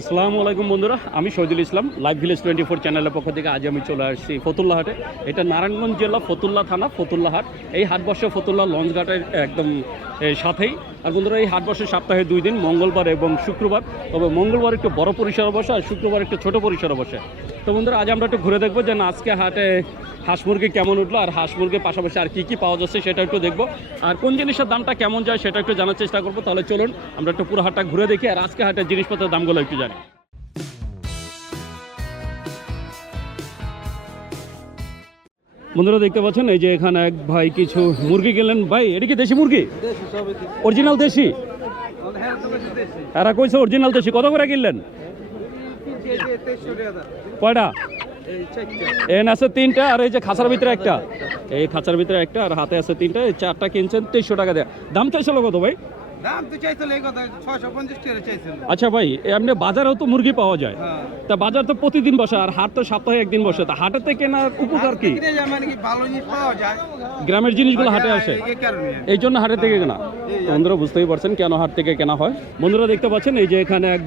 আসসালামু আলাইকুম বন্ধুরা, আমি Shahidul Islam live village twenty four চ্যানেলের পক্ষ থেকে আজ আমি চলে আসছি ফতুল্লা হাটে। এটা নারায়ণগঞ্জ জেলা ফতুল্লা থানা, ফতুল্লা হাট। এই হাট বসে ফতুল্লা লঞ্চঘাটের একদম সাথেই। আর বন্ধুরা, এই হাট বসে সপ্তাহে দুই দিন, মঙ্গলবার এবং শুক্রবার। তবে মঙ্গলবার একটু বড় পরিসরে বসে আর শুক্রবার একটু ছোট পরিসরে বসে। তো বন্ধুরা, আজ আমরা একটু ঘুরে দেখব যে না, আজকে হাটে হাঁস মুরগি কেমন উঠল আর হাঁস মুরগির পাশাপাশি আর কী কী পাওয়া যাচ্ছে সেটা একটু দেখব। আর কোন জিনিসের দামটা কেমন যায় সেটা একটু জানার চেষ্টা করব, তাহলে চলুন আমরা একটু পুরো হাটটা ঘুরে দেখি। আর আজকে হাটের জিনিসপত্রের দামগুলো একটু জানি। বন্ধুরা দেখতে পাচ্ছেন এই যে এখানে এক ভাই কিছু মুরগি গেলেন ভাই এটা কি দেশি মুরগি? অরিজিনাল দেশি। এরা কইছে অরিজিনাল দেশি। কত করে কিনলেন? কয়টা? এন আছে তিনটা আর এই যে খাঁচার ভিতরে একটা। এই খাঁচার ভিতরে একটা আর হাতে আছে তিনটা। এই চারটা কিনছেন তেইশশো টাকা দেয়া। দাম চাইছিল কত ভাই? দাম তো চাইছিল এই কথা ছয়শো পঞ্চাশ টাকা চাইছিল আচ্ছা ভাই এমনি বাজারেও তো মুরগি পাওয়া যায়। হ্যাঁ। তা বাজার তো প্রতিদিন বসে আর হাট তো সপ্তাহে একদিন বসে। তা হাটের থেকে কেনার উপকার কি? মানে কি ভালো জিনিস পাওয়া যায়। গ্রামের জিনিসগুলো হাটে আসে। এই জন্য হাটের থেকে কেনা। বন্ধুরা বুঝতেই পারছেন কেন হাট থেকে কেনা হয়। বন্ধুরা দেখতে পাচ্ছেন এই যে এখানে এক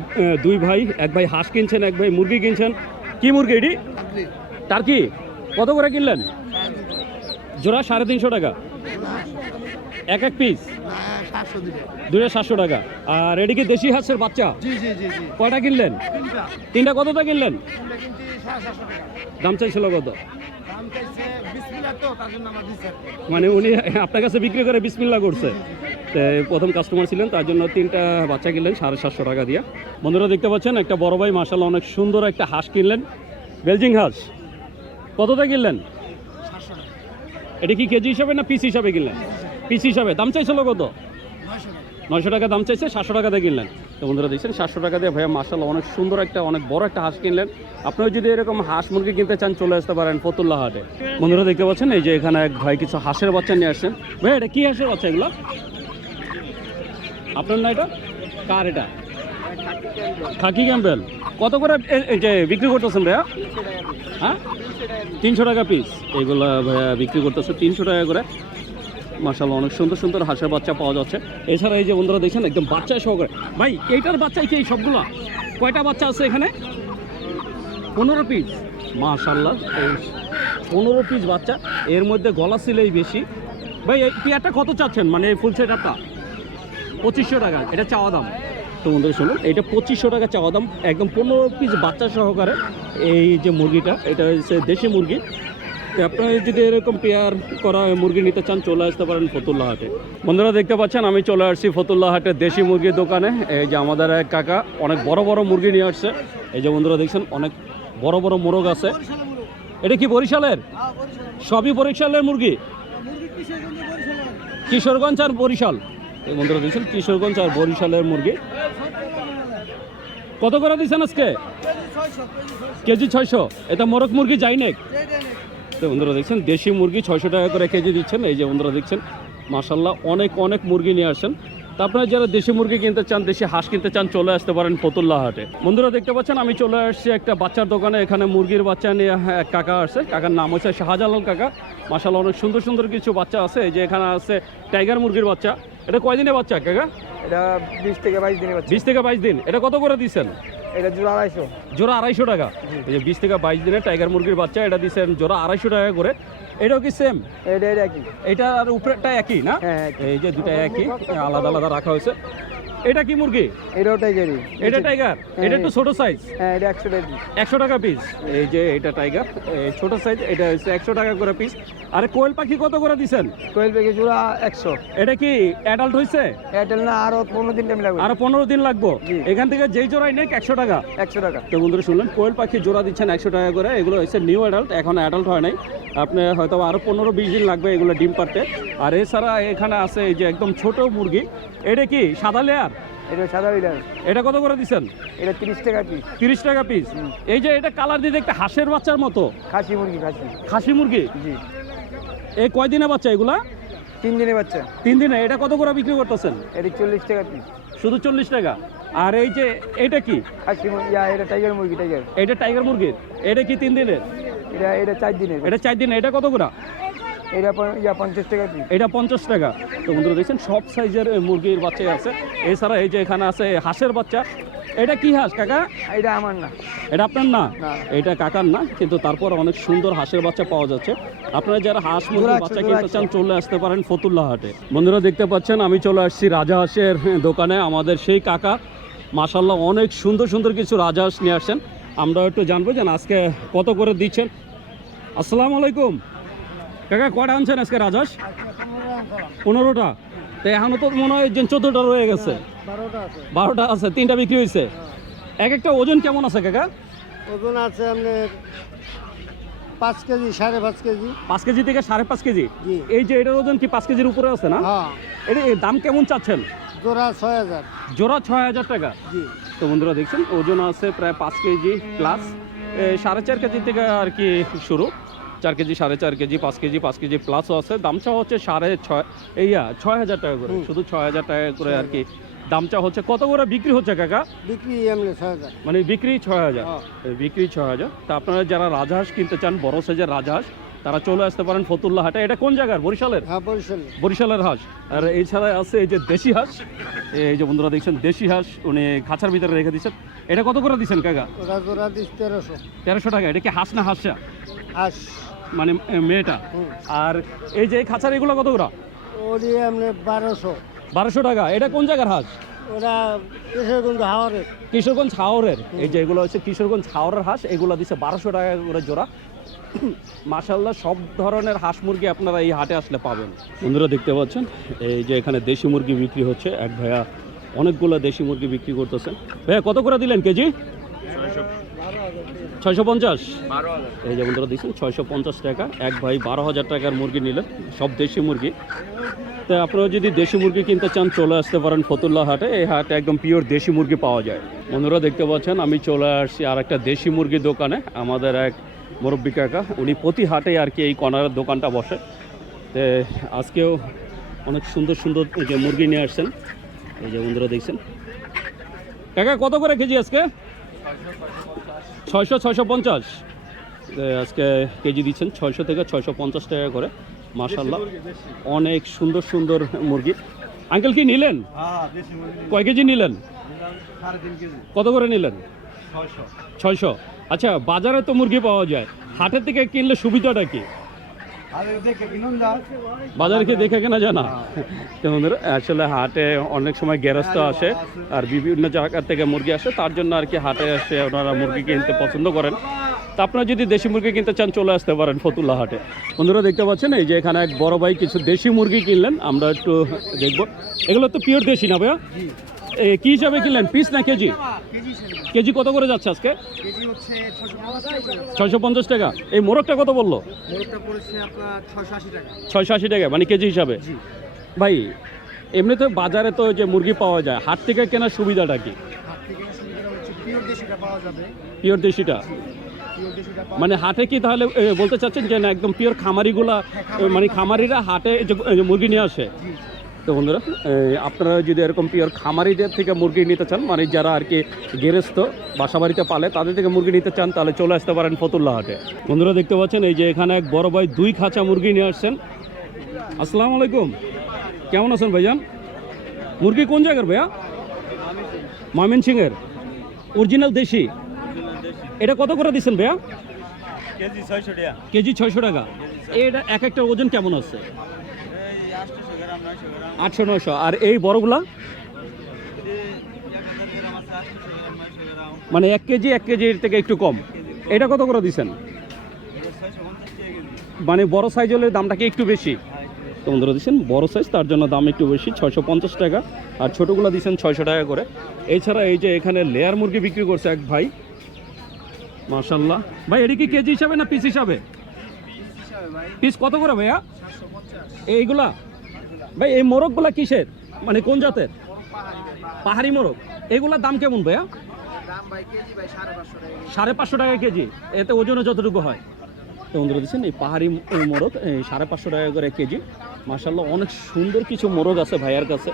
দুই ভাই এক ভাই হাঁস কিনছেন এক ভাই মুরগি কিনছেন। কি মুরগি এটি? তার কি? কত করে কিনলেন? জোড়া সাড়ে তিনশো টাকা। এক এক পিস দুটো সাতশো টাকা। আর এটি কি দেশি হাঁসের বাচ্চা? কয়টা কিনলেন? তিনটা। কতটা কিনলেন? দাম চাইছিল কত? মানে উনি আপনার কাছে বিক্রি করে বিসমিল্লা করছে। প্রথম কাস্টমার ছিলেন তার জন্য তিনটা বাচ্চা কিনলেন সাড়ে সাতশো টাকা দিয়ে। বন্ধুরা দেখতে পাচ্ছেন একটা বড় ভাই মাসাল্লাহ অনেক সুন্দর একটা হাঁস কিনলেন। বেলজিং হাঁস। কতটা কিনলেন? এটা কি কেজি হিসাবে না পিস হিসাবে কিনলেন? পিস হিসাবে। দাম চাইছিল কত? নয়শো টাকা দাম চাইছে, সাতশো টাকা দিয়ে কিনলেন। তো বন্ধুরা দেখছেন, সাতশো টাকা দিয়ে ভাইয়া মাসাল্লাহ অনেক সুন্দর একটা, অনেক বড় একটা হাঁস কিনলেন। আপনারা যদি এরকম হাঁস মুরগি কিনতে চান, চলে আসতে পারেন ফতুল্লা হাটে। বন্ধুরা দেখতে পাচ্ছেন, এই যে এখানে এক ভাই কিছু হাঁসের বাচ্চা নিয়ে আসছেন। ভাই এটা কি হাঁসের বাচ্চা এগুলো? আপনার না এটা? কার এটা? খাকি ক্যাম্পেল কত করে যে বিক্রি করতেছেন ভাইয়া? হ্যাঁ? তিনশো টাকা পিস। এইগুলো ভাইয়া বিক্রি করতেছে তিনশো টাকা করে। মার্শাল্লাহ অনেক সুন্দর সুন্দর হাঁসের বাচ্চা পাওয়া যাচ্ছে। এছাড়া এই যে বন্ধুরা দেখছেন, একদম বাচ্চা সহকারে। ভাই, এইটার বাচ্চাই কি সবগুলো? কয়টা বাচ্চা আছে এখানে? পনেরো পিস মাশাল্লাহ এই পনেরো পিস বাচ্চা। এর মধ্যে গলা সিলেই বেশি। ভাই, এই পেয়ারটা কত চাচ্ছেন? মানে এই ফুল সেটারটা? পঁচিশশো টাকা, এটা চাওয়া দাম। তো বন্ধুরা শুনুন, এটা পঁচিশশো টাকা চাওয়া দাম। একদম পনেরো পিস বাচ্চা সহকারে এই যে মুরগিটা, এটা হচ্ছে দেশি মুরগি। আপনারা যদি এরকম পেয়ার করা মুরগি নিতে চান, চলে আসতে পারেন ফতুল্লা হাটে। বন্ধুরা, দেখতে পাচ্ছেন, আমি চলে আসছি ফতুল্লা হাটে দেশি মুরগির দোকানে। এই যে আমাদের এক কাকা, অনেক বড় বড় মুরগি নিয়ে আসছে। এই যে বন্ধুরা, দেখছেন, অনেক বড় বড় মোরগ আছে। এটা কি বরিশালের? সবই বরিশালের মুরগি? কিশোরগঞ্জ আর বরিশাল। বন্ধুরা, দেখছেন, কিশোরগঞ্জ আর বরিশালের মুরগি। কত করে দিচ্ছেন আজকে? কেজি ছয়শো। এটা মোরগ মুরগি, যাই নেক। তো বন্ধুরা দেখছেন দেশি মুরগি ছয়শো টাকা করে কেজি দিচ্ছেন এই যে বন্ধুরা দেখছেন মাসাল্লাহ অনেক অনেক মুরগি নিয়ে আসেন তা আপনারা যারা দেশি মুরগি কিনতে চান দেশি হাঁস কিনতে চান চলে আসতে পারেন ফতুল্লা হাটে। বন্ধুরা দেখতে পাচ্ছেন আমি চলে আসছি একটা বাচ্চার দোকানে এখানে মুরগির বাচ্চা নিয়ে হ্যাঁ, এক কাকা আসছে কাকার নাম হচ্ছে শাহজালাল কাকা। মাসাল্লাহ অনেক সুন্দর সুন্দর কিছু বাচ্চা আছে এই যে এখানে আছে টাইগার মুরগির বাচ্চা। এটা কয়দিনের বাচ্চা কাকা? এটা বিশ থেকে বাইশ দিনের বাচ্চা। বিশ থেকে বাইশ দিন। এটা কত করে দিচ্ছেন? এটা জোড়া আড়াইশো। জোড়া আড়াইশো টাকা। এই যে বিশ থেকে বাইশ দিনের টাইগার মুরগির বাচ্চা এটা দিচ্ছেন জোড়া আড়াইশো টাকা করে। এটাও কি সেম এটা একই। এটা আর উপরেরটা একই না? হ্যাঁ এই যে দুটা একই আলাদা আলাদা রাখা হয়েছে। এটা কি মুরগি? এটাও টাইগারই এটা টাইগার এটা একটু ছোট সাইজ হ্যাঁ এটা একশো টাকা একশো টাকা পিস এই যে এটা টাইগার এই ছোট সাইজ এটা হচ্ছে একশো টাকা করে পিস আরে কোয়েল পাখি কত করে দিছেন? কোয়েল পাখি জোড়া একশো। এটা কি অ্যাডাল্ট হয়েছে অ্যাডাল্ট না আরও পনেরো দিন টাইম লাগবে। আরও পনেরো দিন লাগবো। এখান থেকে যেই জোড়াই নেক একশো টাকা। একশো টাকা। তো বন্ধুরা শুনলেন কোয়েল পাখি জোড়া দিচ্ছেন একশো টাকা করে। এগুলো হচ্ছে নিউ অ্যাডাল্ট এখন অ্যাডাল্ট হয় নাই। আপনি হয়তো আরও পনেরো বিশ দিন লাগবে এগুলো ডিম পারতে আর এছাড়া এখানে আছে এই যে একদম ছোট মুরগি। এটা কি সাদা লেয়ার এটা সাদা বিলাস এটা কত করে দিচ্ছেন এটা তিরিশ টাকা পিস তিরিশ টাকা পিস এই যে এটা কালার দিয়ে দেখতে হাঁসের বাচ্চার মতো। খাসি মুরগি খাসি। খাসি মুরগি? জি। এই কয়দিনে বাচ্চা এগুলা? তিন দিনের বাচ্চা। তিন দিনে এটা কত করে বিক্রি করতেছেন? এটা চল্লিশ টাকা পিস শুধু চল্লিশ টাকা। আর এই যে এটা কি? খাসি মুরগি এটা টাইগার মুরগি টাইগার এটা টাইগার মুরগির। এটা কি তিন দিনের? এটা এটা চার দিনের। এটা চার দিনে এটা কত করে? এটা পঞ্চাশ টাকা এটা পঞ্চাশ টাকা। তো বন্ধুরা দেখছেন সব সাইজের মুরগির বাচ্চাই আছে। এছাড়া এই যে এখানে আছে হাঁসের বাচ্চা। এটা কি হাঁস কাকা? এটা আমার না। এটা আপনার না। এটা কাকার না কিন্তু তারপর অনেক সুন্দর হাঁসের বাচ্চা পাওয়া যাচ্ছে। আপনারা যারা হাঁস মুরগির বাচ্চা কিনতে চান চলে আসতে পারেন ফতুল্লা হাটে। বন্ধুরা দেখতে পাচ্ছেন আমি চলে আসছি রাজা হাঁসের দোকানে। আমাদের সেই কাকা মাসাল্লাহ অনেক সুন্দর সুন্দর কিছু রাজা হাঁস নিয়ে আসছেন। আমরা একটু জানব যে আজকে কত করে দিচ্ছেন। আসসালামু আলাইকুম। কাকা কটা আনছেন আজকে রাজহাঁস? পনেরোটা। তো এখনও তো মনে হয় চোদ্দোটা রয়ে গেছে। বারোটা আছে। তিনটা বিক্রি হয়েছে। এক একটা ওজন কেমন আছে কাকা? ওজন আছে আপনার পাঁচ কেজি সাড়ে পাঁচ কেজি। পাঁচ কেজি থেকে সাড়ে পাঁচ কেজি? এই যে এটার ওজন কি পাঁচ কেজির উপরে আছে না? হ্যাঁ। এটা দাম কেমন চাচ্ছেন? জোড়া ছয় হাজার। জোড়া ছয় হাজার টাকা। তো বন্ধুরা দেখছেন ওজন আছে প্রায় পাঁচ কেজি প্লাস সাড়ে চার কেজি থেকে আর কি শুরু। চার কেজি সাড়ে চার কেজি পাঁচ কেজি পাঁচ কেজি প্লাসও আছে। দামটা হচ্ছে সাড়ে ছয় এইয়া ছয় হাজার টাকা করে। শুধু ছয় হাজার টাকা করে আর কি। দামটা হচ্ছে কত করে? বিক্রি হচ্ছে কাকা? বিক্রি মানে বিক্রি ছয় হাজার। হ্যাঁ। বিক্রি ছয় হাজার। তা আপনারা যারা রাজহাঁস কিনতে চান বড় সাইজের রাজহাঁস তারা চলে আসতে পারেন ফতুল্লা হাটে। এটা কোন জায়গার? বরিশালের? হ্যাঁ বরিশাল বরিশালের হাঁস। আর এছাড়া আছে এই যে দেশি হাঁস। এই যে বন্ধুরা দেখছেন দেশি হাঁস উনি খাঁচার ভিতরে রেখে দিচ্ছেন এটা কত করে দিচ্ছেন কাকা? তেরোশো। তেরোশো টাকা। এটা কি হাঁস না হাঁসা? মানে মেয়েটা? আর এই যে খাঁচার এগুলো কত করে? ওরি এমনি বারোশো। বারোশো টাকা। এটা কোন জায়গার হাঁস? ওরা কিশোরগঞ্জ হাওয়ারে কিশোরগঞ্জ হাওরের। এই যে এগুলো হচ্ছে কিশোরগঞ্জ হাওরের হাঁস এগুলো দিচ্ছে বারোশো টাকা করে জোড়া। মাশাল্লাহ সব ধরনের হাঁস মুরগি আপনারা এই হাটে আসলে পাবেন। বন্ধুরা দেখতে পাচ্ছেন? এই যে এখানে দেশি মুরগি বিক্রি হচ্ছে। এক ভাইয়া অনেকগুলো দেশি মুরগি বিক্রি করতেছেন ভাইয়া কত করে দিলেন কেজি? ছয়শো পঞ্চাশ? এই যে বন্ধুরা দেখছেন ছয়শো পঞ্চাশ টাকা। এক ভাই বারো হাজার টাকার মুরগি নিলেন সব দেশি মুরগি। তো আপনারা যদি দেশি মুরগি কিনতে চান চলে আসতে পারেন ফতুল্লা হাটে। এই হাটে একদম পিওর দেশি মুরগি পাওয়া যায়। বন্ধুরা দেখতে পাচ্ছেন আমি চলে আসছি আর একটা দেশি মুরগির দোকানে। আমাদের এক মুরব্বী কাকা উনি প্রতি হাটে আর কি এই কর্নারের দোকানটা বসে। তো আজকেও অনেক সুন্দর সুন্দর যে মুরগি নিয়ে আসছেন। এই যে বন্ধুরা দেখছেন। কাকা কত করে কেজি আজকে? ছয়শো ছয়শো পঞ্চাশ। আজকে কেজি দিচ্ছেন ছয়শো থেকে ছয়শো পঞ্চাশ টাকা করে মাশাল্লাহ অনেক সুন্দর সুন্দর মুরগি। আঙ্কেল কি নিলেন? হ্যাঁ কয় কেজি নিলেন? কত করে নিলেন? ছয়শো। আচ্ছা বাজারে তো মুরগি পাওয়া যায়। হাটের থেকে কিনলে সুবিধাটা কি? আর দেখে কেনা জানা? বন্ধুরা, আসলে হাটে অনেক সময় গ্যারেস্ত আসে আর বিভিন্ন জায়গা থেকে মুরগি আসে তার জন্য আর কি হাটে এসে ওনারা মুরগি কিনতে পছন্দ করেন। তা আপনারা যদি দেশি মুরগি কিনতে চান চলে আসতে পারেন ফতুল্লা হাটে। বন্ধুরা দেখতে পাচ্ছেন এই যে এখানে এক বড় ভাই কিছু দেশি মুরগি কিনলেন আমরা একটু দেখব। এগুলো তো পিওর দেশি না ভাইয়া? কি হিসাবে কিনলেন? পিস না কেজি? কেজি কত করে যাচ্ছে আজকে? ছয়শো পঞ্চাশ টাকা। এই মোরগটা কত বলল? ছয়শো আশি টাকা। মানে কেজি হিসাবে? ভাই এমনিতে বাজারে তো যে মুরগি পাওয়া যায় হাট থেকে কেনার সুবিধাটা কি? পিওর দেশিটা মানে হাটে কি তাহলে বলতে চাচ্ছেন যে না একদম পিওর খামারিগুলা মানে খামারিরা হাটে যে মুরগি নিয়ে আসে? তো বন্ধুরা আপনারা যদি এরকম পিওর খামারিদের থেকে মুরগি নিতে চান মানে যারা আর কি গেরেস্ত বাসা বাড়িতে পালে তাদের থেকে মুরগি নিতে চান তাহলে চলে আসতে পারেন ফতুল্লা হাটে। বন্ধুরা দেখতে পাচ্ছেন এই যে এখানে এক বড় ভাই দুই খাঁচা মুরগি নিয়ে আসছেন। আসসালামু আলাইকুম। কেমন আছেন ভাইজান? মুরগি কোন জায়গার ভাইয়া? মামিন সিংয়ের অরিজিনাল দেশি? এটা কত করে দিচ্ছেন ভাইয়া? কেজি ছয়শো টাকা। কেজি ছয়শো টাকা। এটা এক একটা ওজন কেমন আছে এই আটশোশো গ্রাম নয়শো গ্রাম আটশো নশো আর এই বড়গুলা? নয়শো মানে এক কেজি এক কেজির থেকে একটু কম। এটা কত করে দিচ্ছেন মানে বড় সাইজ হলে দামটা কি একটু বেশি? তো বন্ধুরা দিচ্ছেন বড় সাইজ তার জন্য দাম একটু বেশি ছয়শো পঞ্চাশ টাকা। আর ছোটোগুলো দিচ্ছেন ছয়শো টাকা করে। এছাড়া এই যে এখানে লেয়ার মুরগি বিক্রি করছে এক ভাই। মার্শাল্লাহ ভাই এটি কি কেজি হিসাবে না পিস হিসাবে? পিস কত করে ভাইয়া? এইগুলা? ভাই, এই মোরগগুলা কিসের? মানে কোন জাতের? পাহাড়ি মোরগ। এগুলার দাম কেমন ভাইয়া? সাড়ে পাঁচশো টাকা কেজি। এতে ওজনে যতটুকু হয়? তো বন্ধুরা দিচ্ছেন এই পাহাড়ি মোরগ সাড়ে পাঁচশো টাকা করে কেজি। মার্শাল্লাহ অনেক সুন্দর কিছু মোরগ আছে ভাইয়ার কাছে।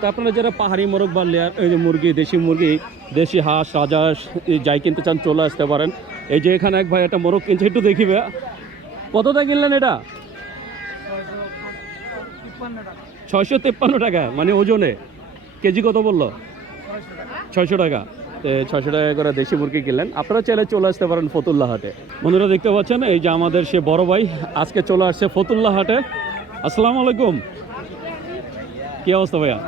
তো আপনারা যারা পাহাড়ি মোরগ বা লেয়ার মুরগি, দেশি মুরগি, দেশি হাঁস রাজহাঁস এই যাই কিনতে চান, চলে আসতে পারেন। এই যে এখানে এক ভাই একটা মোরগ কিনছে, একটু দেখি ভাইয়া। কতটা কিনলেন এটা? ছয়শো তেপ্পান্ন টাকা মানে ওজনে। কেজি কত বলল? ছয়শো টাকা। তো ছয়শো টাকা করে দেশি মুরগি কিনলেন। আপনারা চাইলে চলে আসতে পারেন ফতুল্লা হাটে। বন্ধুরা দেখতে পাচ্ছেন এই যে আমাদের সে বড় ভাই আজকে চলে আসছে ফতুল্লা হাটে। আসসালামু আলাইকুম। কি অবস্থা ভাইয়া?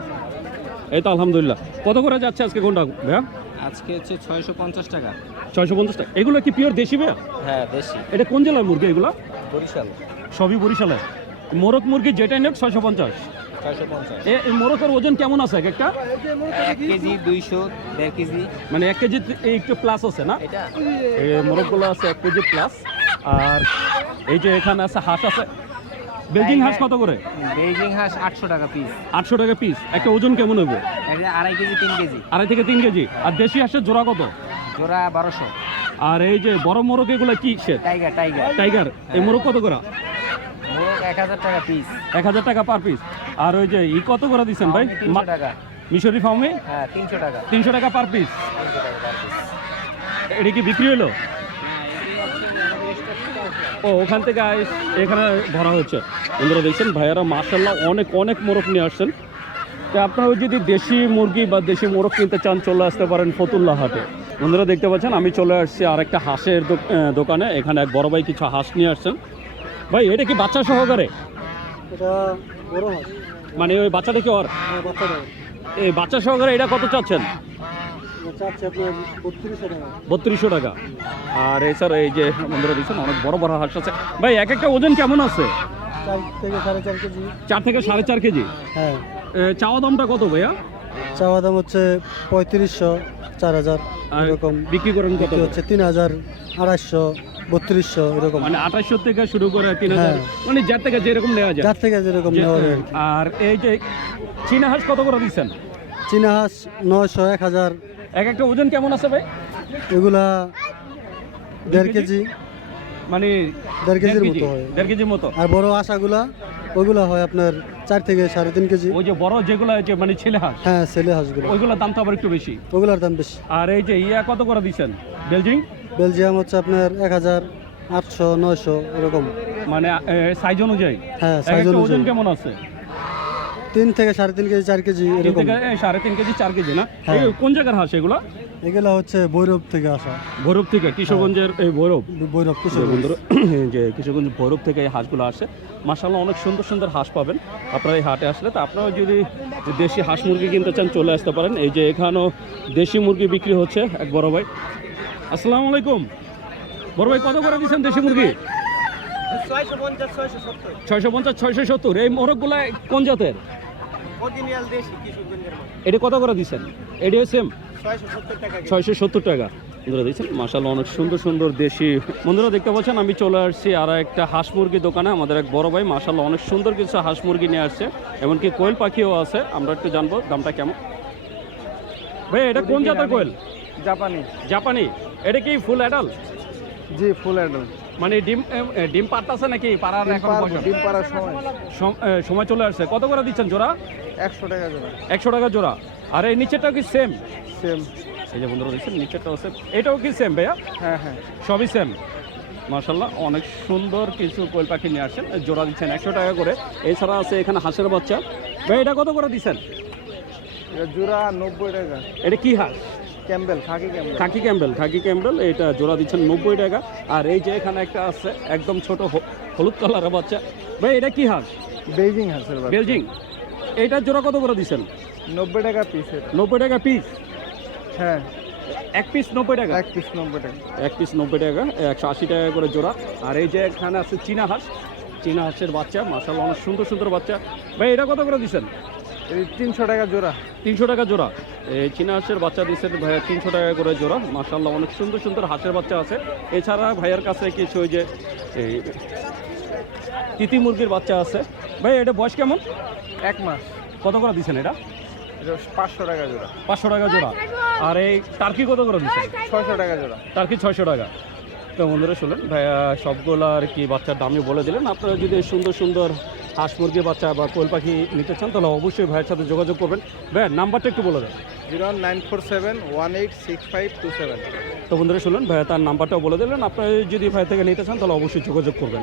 এই তো আলহামদুলিল্লাহ। কত করে যাচ্ছে আজকে কোনটা ভাইয়া? আজকে হচ্ছে ছয়শো পঞ্চাশ টাকা। ছয়শো পঞ্চাশ টাকা। এগুলো কি পিওর দেশি ভাইয়া? হ্যাঁ দেশি। এটা কোন জেলার মুরগি এগুলো? বরিশাল। সবই বরিশালে মোরগ মুরগি যেটাই নেব ছয়শো পঞ্চাশ। এই মোরগের ওজন কেমন আছে এক একটা? এক কেজি দুইশো দেড় কেজি। মানে এক কেজি একটু প্লাস আছে না? মোরগগুলো আছে এক কেজি প্লাস আর এই যে এখানে আছে হাঁস আছে। বেজিং হাঁস কত করে? বেইজিং হাঁস আটশো টাকা পিস আটশো টাকা পিস একটা ওজন কেমন হবে আড়াই কেজি তিন কেজি। আড়াই থেকে তিন কেজি। আর দেশি হাঁসের জোড়া কত? জোড়া বারোশো। আর এই যে বড় মোরগ এগুলো কি টাইগার টাইগার। টাইগার। এই মোরগ কত করে? মোরগ এক হাজার টাকা পিস টাকা পার পিস আর ওই যে ই কত করে দিচ্ছেন ভাই? তিনশো মা- টাকা। মিশরি ফার্মে হ্যাঁ তিনশো টাকা। তিনশো টাকা পার পিস। এটা কি বিক্রি হলো? ও ওখান থেকে এখানে ভরা হচ্ছে। বন্ধুরা দেখছেন ভাইয়ারা মার্শাল্লাহ অনেক অনেক মোরগ নিয়ে আসছেন। তো আপনারা যদি দেশি মুরগি বা দেশি মোরগ কিনতে চান চলে আসতে পারেন ফতুল্লা হাটে। বন্ধুরা দেখতে পাচ্ছেন আমি চলে আসছি আরেকটা হাঁসের দোকানে। এখানে এক বড় ভাই কিছু হাঁস নিয়ে আসছেন। ভাই এটা কি বাচ্চা সহকারে? এটা বড় হাঁস মানে ওই বাচ্চাটা কি ওর? হ্যাঁ বাচ্চাটা এই বাচ্চা সহকারে এটা কত চাচ্ছেন? বত্রিশশো টাকা। আর এই স্যার এই যে বন্ধুরা দিচ্ছেন অনেক বড় বড় হাঁস আছে। ভাই এক একটা ওজন কেমন আছে? চার থেকে সাড়ে চার কেজি। হ্যাঁ। চাওয়া দামটা কত ভাইয়া? চাওয়া দাম হচ্ছে পঁয়ত্রিশশো চার হাজার এরকম। বিক্রি করেন কত হচ্ছে তিন হাজার আড়াইশো। বত্রিশশো এরকম। মানে আঠাশশো থেকে শুরু করে তিন হাজার হ্যাঁ। মানে যার থেকে যেরকম নেওয়া যায়। যার থেকে যেরকম নেওয়া যায় আর এই যে চীনা হাঁস কত করে দিচ্ছেন? চীনা হাঁস নয়শো এক হাজার। এক একটা ওজন কেমন আছে ভাই? এগুলা দেড় কেজি? মানে দেড় কেজির মতো হয়। দেড় কেজির মতো? আর বড় আশাগুলা ওইগুলা হয় আপনার চার থেকে সাড়ে তিন কেজি। ওই যে বড় যেগুলো যে মানে ছেলে হাঁস? হ্যাঁ ছেলে হাঁসগুলো। ওইগুলোর দাম তো আবার একটু বেশি। ওগুলার দাম বেশি। আর এই যে ইয়া কত করে দিচ্ছেন? বেলজিং বেলজিয়াম হচ্ছে আপনার এক হাজার আটশো নয়শো এরকম। মানে সাইজ অনুযায়ী? হ্যাঁ সাইজ অনুযায়ী। কেমন আছে? তিন থেকে সাড়ে তিন কেজি চার কেজি এরকম। সাড়ে তিন কেজি চার কেজি না? হ্যাঁ। কোন জায়গার হাঁস এগুলো? এগুলা হচ্ছে ভৈরব থেকে আসা। ভৈরব থেকে কিশোরগঞ্জের এই ভৈরব? ভৈরব কিশোরগঞ্জ। যে কিশোরগঞ্জ ভৈরব থেকে এই হাঁসগুলো আসে। মাসাল্লাহ অনেক সুন্দর সুন্দর হাঁস পাবেন। আপনারা এই হাটে আসলে তো আপনারা যদি দেশি হাঁস মুরগি কিনতে চান চলে আসতে পারেন। এই যে এখানেও দেশি মুরগি বিক্রি হচ্ছে এক বড় ভাই। আসসালামু আলাইকুম। বড় ভাই কত করে দিচ্ছেন দেশি মুরগি? ছয়শো পঞ্চাশ ছয়শো সত্তর। এই মোরগগুলা কোন জাতের? এটা কত করে দিচ্ছেন? এটিও সেম ছয়শো সত্তর টাকা বন্ধুরা দেখছেন? মাসাল অনেক সুন্দর সুন্দর দেশি। বন্ধুরা দেখতে পাচ্ছেন? আমি চলে আসছি আর একটা হাঁস মুরগির দোকানে আমাদের এক বড় ভাই। মাসাল অনেক সুন্দর কিছু হাঁস মুরগি নিয়ে আসছে। এমনকি কোয়েল পাখিও আছে। আমরা একটু জানব দামটা কেমন। ভাই এটা কোন জাতের কোয়েল? জাপানি। জাপানি? এটা কি ফুল অ্যাডাল জি ফুল অ্যাডাল মানে ডিম ডিম পারতাছে নাকি? পাড়ার এখন? ডিম পাড়ার সময়। সম- সময় চলে আসছে। কত করে দিচ্ছেন জোড়া? একশো টাকা জোড়া। একশো টাকা জোড়া। আর এই নিচেরটাও কি সেম সেম এই যে বন্ধুরা দেখছেন নিচেরটাও সেম এটাও কি সেম ভাইয়া? হ্যাঁ হ্যাঁ। সবই সেম মার্শাল্লাহ অনেক সুন্দর কিছু কোয়েল পাখি নিয়ে আসছেন। জোড়া দিচ্ছেন একশো টাকা করে। এছাড়া আছে এখানে হাঁসের বাচ্চা। ভাই এটা কত করে দিচ্ছেন? জোড়া নব্বই টাকা। এটা কি হাঁস? Campbell khaki Campbell khaki Campbell khaki Campbell এটা জোড়া দিচ্ছেন নব্বই টাকা। আর এই যে এখানে একটা আছে একদম ছোট হলুদ কালারের বাচ্চা। ভাই এটা কি হাঁস? বেইজিং হাঁসের বেলজিং এইটার জোড়া কত করে দিচ্ছেন? নব্বই টাকা পিস নব্বই টাকা পিস হ্যাঁ। এক পিস নব্বই টাকা? এক পিস নব্বই টাকা। এক পিস নব্বই টাকা একশো আশি টাকা করে জোড়া। আর এই যে এখানে আছে চীনা হাঁস। চীনা হাঁসের বাচ্চা মাসাল অনেক সুন্দর সুন্দর বাচ্চা। ভাই এটা কত করে দিচ্ছেন? তিনশো টাকা জোড়া। তিনশো টাকা জোড়া। এই চীনা হাঁসের বাচ্চা দিচ্ছেন ভাইয়া তিনশো টাকা করে জোড়া। মাসাল্লাহ অনেক সুন্দর সুন্দর হাঁসের বাচ্চা আছে। এছাড়া ভাইয়ার কাছে কিছু ওই যে এই তিতি মুরগির বাচ্চা আছে। ভাই এটা বয়স কেমন? এক মাস। কত করে দিচ্ছেন এটা? এটা পাঁচশো টাকা জোড়া। পাঁচশো টাকা জোড়া। আর এই টার্কি কত করে দিচ্ছেন? ছয়শো টাকা জোড়া। টার্কি ছয়শো টাকা। তো বন্ধুরা শুনলেন ভাইয়া সবগুলো আর কি বাচ্চার দামই বলে দিলেন। আপনারা যদি সুন্দর সুন্দর হাঁস মুরগির বাচ্চা বা কোয়েল পাখি নিতে চান তাহলে অবশ্যই ভাইয়ের সাথে যোগাযোগ করবেন। ভাইয়া নাম্বারটা একটু বলে দেন। Zero nine four seven one eight six five two seven. তো বন্ধুরা শুনলেন ভাইয়া তার নাম্বারটাও বলে দিলেন। আপনি যদি ভাই থেকে নিতে চান তাহলে অবশ্যই যোগাযোগ করবেন।